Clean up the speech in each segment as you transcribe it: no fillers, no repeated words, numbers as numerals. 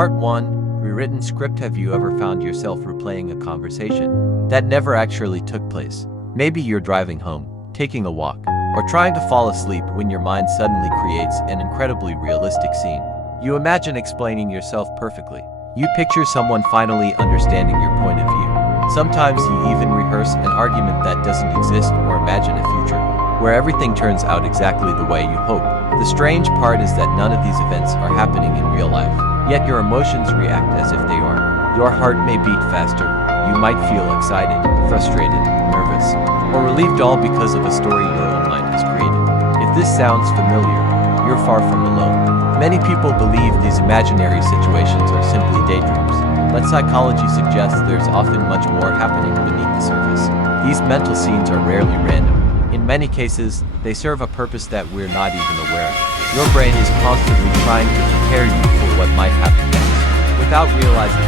Part 1. Rewritten script. Have you ever found yourself replaying a conversation that never actually took place? Maybe you're driving home, taking a walk, or trying to fall asleep when your mind suddenly creates an incredibly realistic scene. You imagine explaining yourself perfectly. You picture someone finally understanding your point of view. Sometimes you even rehearse an argument that doesn't exist or imagine a future where everything turns out exactly the way you hope. The strange part is that none of these events are happening in real life, yet your emotions react as if they are. Your heart may beat faster, you might feel excited, frustrated, nervous, or relieved, all because of a story your own mind has created. If this sounds familiar, you're far from alone. Many people believe these imaginary situations are simply daydreams, but psychology suggests there's often much more happening beneath the surface. These mental scenes are rarely random. In many cases, they serve a purpose that we're not even aware of. Your brain is constantly trying to prepare you for what might happen next. Without realizing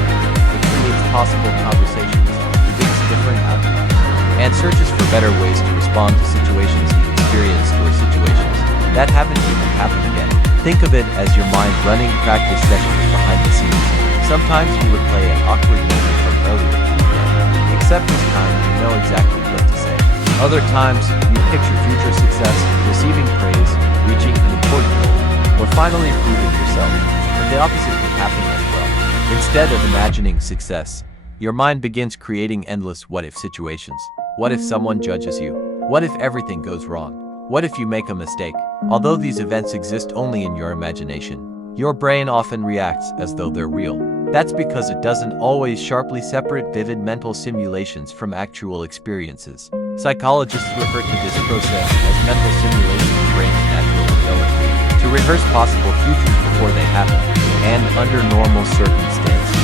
it creates possible conversations, predicts different outcomes, and searches for better ways to respond to situations you've experienced or situations that haven't even happened yet. Think of it as your mind running practice sessions behind the scenes. Sometimes you replay an awkward moment from earlier in the day, except this time you know exactly what to say. Other times, you picture future success, receiving praise, reaching an important goal, or finally proving yourself. But the opposite can happen as well. Instead of imagining success, your mind begins creating endless what-if situations. What if someone judges you? What if everything goes wrong? What if you make a mistake? Although these events exist only in your imagination, your brain often reacts as though they're real. That's because it doesn't always sharply separate vivid mental simulations from actual experiences. Psychologists refer to this process as mental simulation of brain's natural ability to rehearse possible futures before they happen, and under normal circumstances.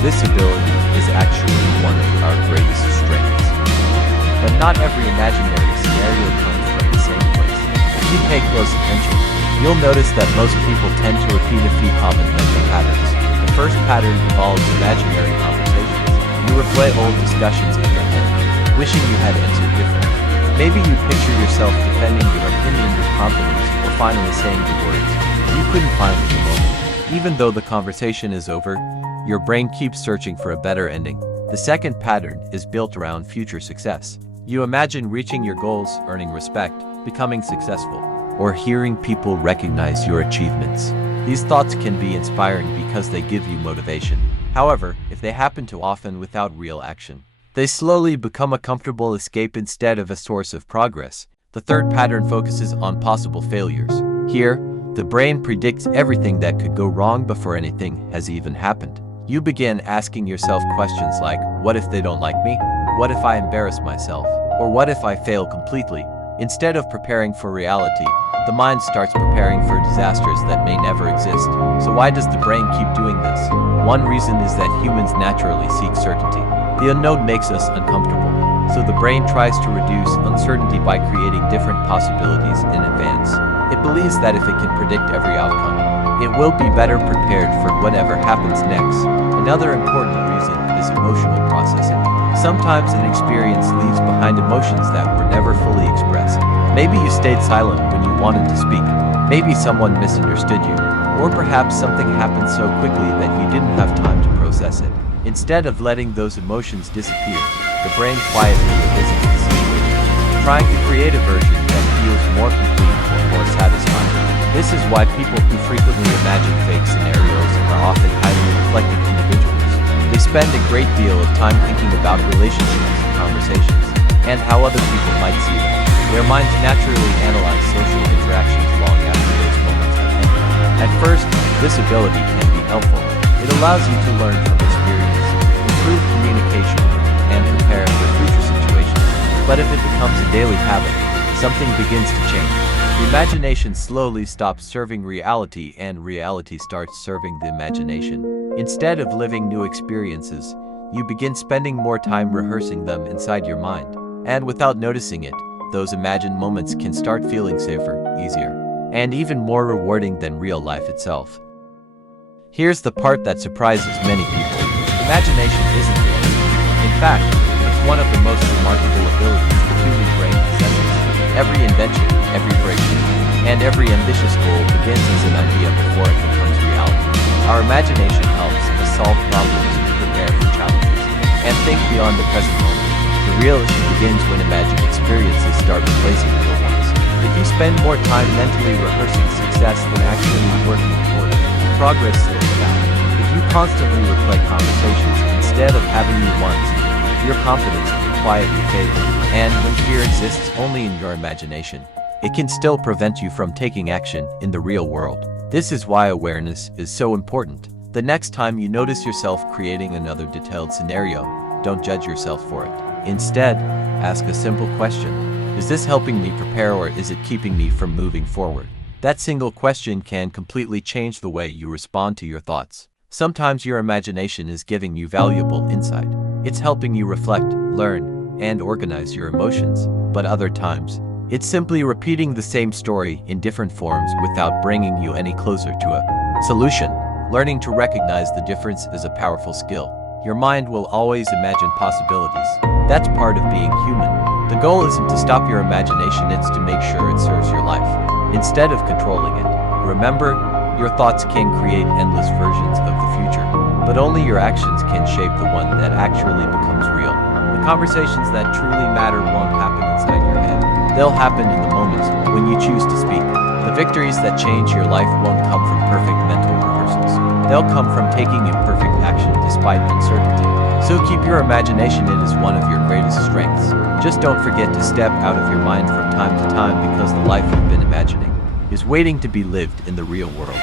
This ability is actually one of our greatest strengths. But not every imaginary scenario comes from the same place. If you pay close attention, you'll notice that most people tend to repeat a few common mental patterns. The first pattern involves imaginary conversations. You replay old discussions in your head, wishing you had answered differently. Maybe you picture yourself defending your opinion with confidence or finally saying the words you couldn't find at the moment. Even though the conversation is over, your brain keeps searching for a better ending. The second pattern is built around future success. You imagine reaching your goals, earning respect, becoming successful, or hearing people recognize your achievements. These thoughts can be inspiring because they give you motivation. However, if they happen too often without real action, they slowly become a comfortable escape instead of a source of progress. The third pattern focuses on possible failures. Here, the brain predicts everything that could go wrong before anything has even happened. You begin asking yourself questions like, what if they don't like me? What if I embarrass myself? Or what if I fail completely? Instead of preparing for reality, the mind starts preparing for disasters that may never exist. So why does the brain keep doing this? One reason is that humans naturally seek certainty. The unknown makes us uncomfortable, so the brain tries to reduce uncertainty by creating different possibilities in advance. It believes that if it can predict every outcome, it will be better prepared for whatever happens next. Another important reason is emotional processing. Sometimes an experience leaves behind emotions that were never fully expressed. Maybe you stayed silent when you wanted to speak. Maybe someone misunderstood you. Or perhaps something happened so quickly that you didn't have time to process it. Instead of letting those emotions disappear, the brain quietly revisits the situation, trying to create a version that feels more complete or more satisfying. This is why people who frequently imagine fake scenarios are often highly reflective individuals. They spend a great deal of time thinking about relationships, conversations, and how other people might see them. Their minds naturally analyze social interactions long after those moments have ended. At first, this ability can be helpful. It allows you to learn from experience, improve communication, and prepare for future situations. But if it becomes a daily habit, something begins to change. The imagination slowly stops serving reality and reality starts serving the imagination. Instead of living new experiences, you begin spending more time rehearsing them inside your mind. And without noticing it, those imagined moments can start feeling safer, easier, and even more rewarding than real life itself. Here's the part that surprises many people. Imagination isn't real. In fact, it's one of the most remarkable abilities the human brain possesses. Every invention, every breakthrough, and every ambitious goal begins as an idea before it becomes reality. Our imagination helps us solve problems and prepare for challenges, and think beyond the present moment. The real issue begins when imagined experiences start replacing real ones. If you spend more time mentally rehearsing success than actually working toward it, progress slows down. If you constantly replay conversations instead of having new ones, your confidence will quietly fade. And when fear exists only in your imagination, it can still prevent you from taking action in the real world. This is why awareness is so important. The next time you notice yourself creating another detailed scenario, don't judge yourself for it. Instead, ask a simple question. Is this helping me prepare, or is it keeping me from moving forward? That single question can completely change the way you respond to your thoughts. Sometimes your imagination is giving you valuable insight. It's helping you reflect, learn, and organize your emotions. But other times, it's simply repeating the same story in different forms without bringing you any closer to a solution. Learning to recognize the difference is a powerful skill. Your mind will always imagine possibilities. That's part of being human. The goal isn't to stop your imagination, it's to make sure it serves your life, instead of controlling it. Remember, your thoughts can create endless versions of the future, but only your actions can shape the one that actually becomes real. The conversations that truly matter won't happen inside your head. They'll happen in the moments when you choose to speak. The victories that change your life won't come from perfect mental rehearsals. They'll come from taking imperfect action despite uncertainty. So keep your imagination, it is one of your greatest strengths. Just don't forget to step out of your mind from time to time, because the life you've been imagining is waiting to be lived in the real world.